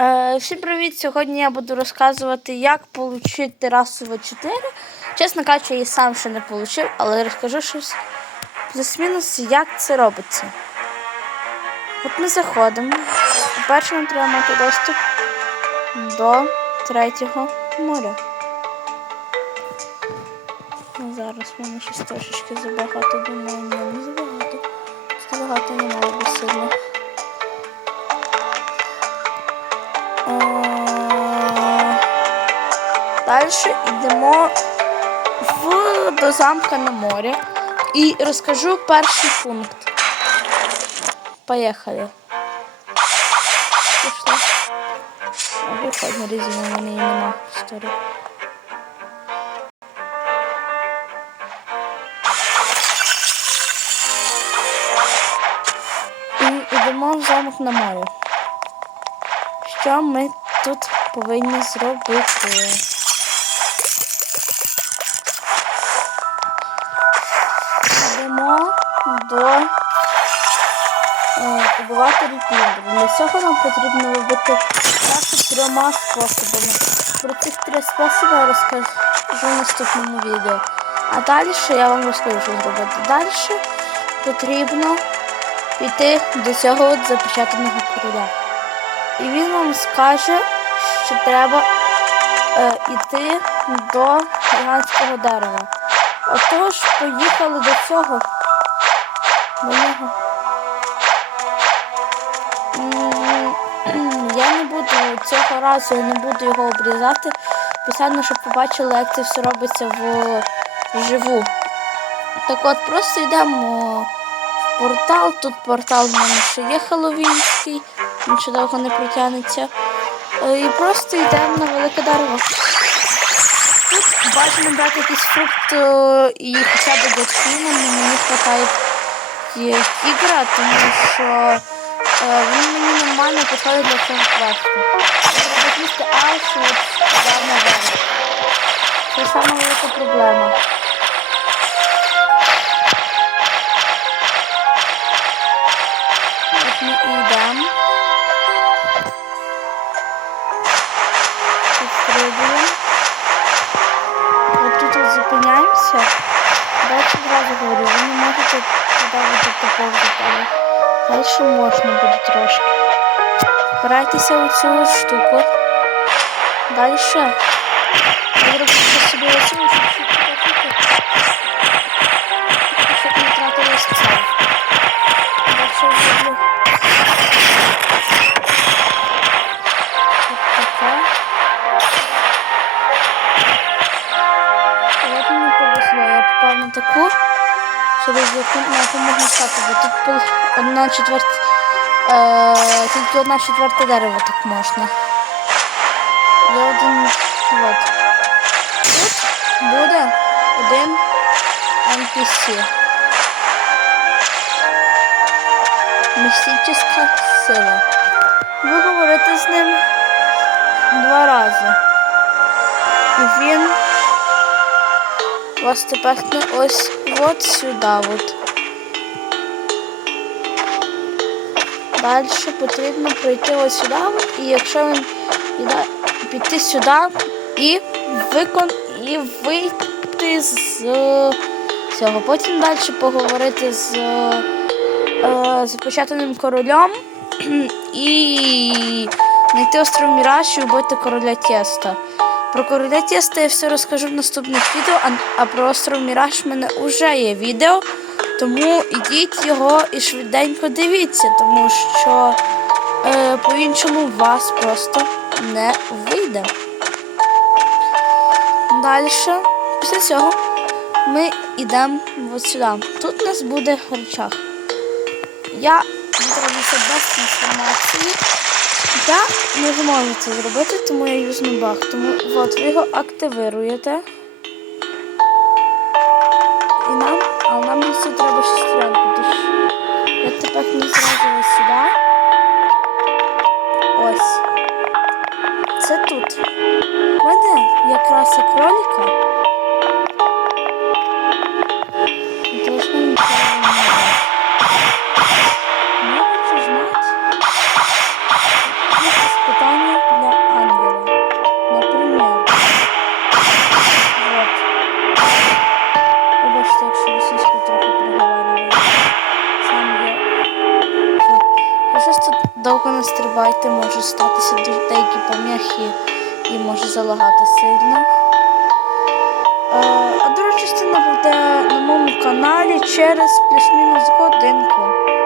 Е, всім привіт! Сьогодні я буду розказувати, як отримати расово 4. Чесно кажучи, я сам ще не отримав, але розкажу щось плюс-мінус, як це робиться. От ми заходимо. По-перше, нам треба мати доступ до третього моря. Ну, зараз в мене щось трошечки забагато, думаю, ні, не забагато. Забагато не мало би сильно. Далі йдемо в, до замка на морі і розкажу перший пункт. Поїхали. Пішла. Виходь на в мене її нема історії. І йдемо в замок на морі. Що ми тут повинні зробити? Йдемо до е, обивателів Для цього нам потрібно робити так трьома способами. Про цих три способи я розкажу в наступному відео. А далі я вам розкажу, що зробити. Далі потрібно піти до цього от запечатаного короля. І він вам скаже, що треба е, йти до гігантського дерева. Отож, поїхали до цього. До нього. Я не буду цього разу я не буду його обрізати. Спеціально, щоб побачили, як це все робиться в вживу. Так от, просто йдемо в портал. Тут портал в мене ще є Хеллоуінський, ще довго не протягнеться. Е, І просто йдемо на велике дерево. Тут бажано брати якийсь фрукт е, і хоча б для мені вистачає тігра, тому що е, він мені нормально підходить для цього квесту. Це саме велика проблема. Зупиняємося. Далі одразу говорю, ви не можете туди вот повзати, але далі можна буде трошки. Впирайтеся у цю штуку. Далі. Ви робите собі оцю, щоб на таку, через яку на яку можна стати, бо тут одна четверта, е, тільки одна четверта дерева так можна. Є один, от. Тут буде один NPC. Містична сила. Ви говорите з ним два рази. І він вас тепехне ось от сюди. От. Далі потрібно пройти ось сюди. От, і якщо він іде, піти сюди і викон і вийти з цього. Потім далі поговорити з е, запечатаним королем і знайти остров Міраж і вбити короля Теста. Про короля Теста я все розкажу в наступних відео, а, про остров Міраж в мене вже є відео. Тому ідіть його і швиденько дивіться, тому що е, по-іншому вас просто не вийде. Далі, після цього, ми йдемо от сюди. Тут у нас буде речах. Я відразу без трансформації. Я не зможу це зробити, тому я юзну баг. Тому от, ви його активируєте. І нам, але нам все треба шестеренку. Тож я тепер не зразу сюди. Ось. Це тут. У мене якраз і кролика. довго не стрибайте, може статися деякі пом'яхи і може залагати сильно. Е, а друга частина буде на моєму каналі через плюс-мінус годинку.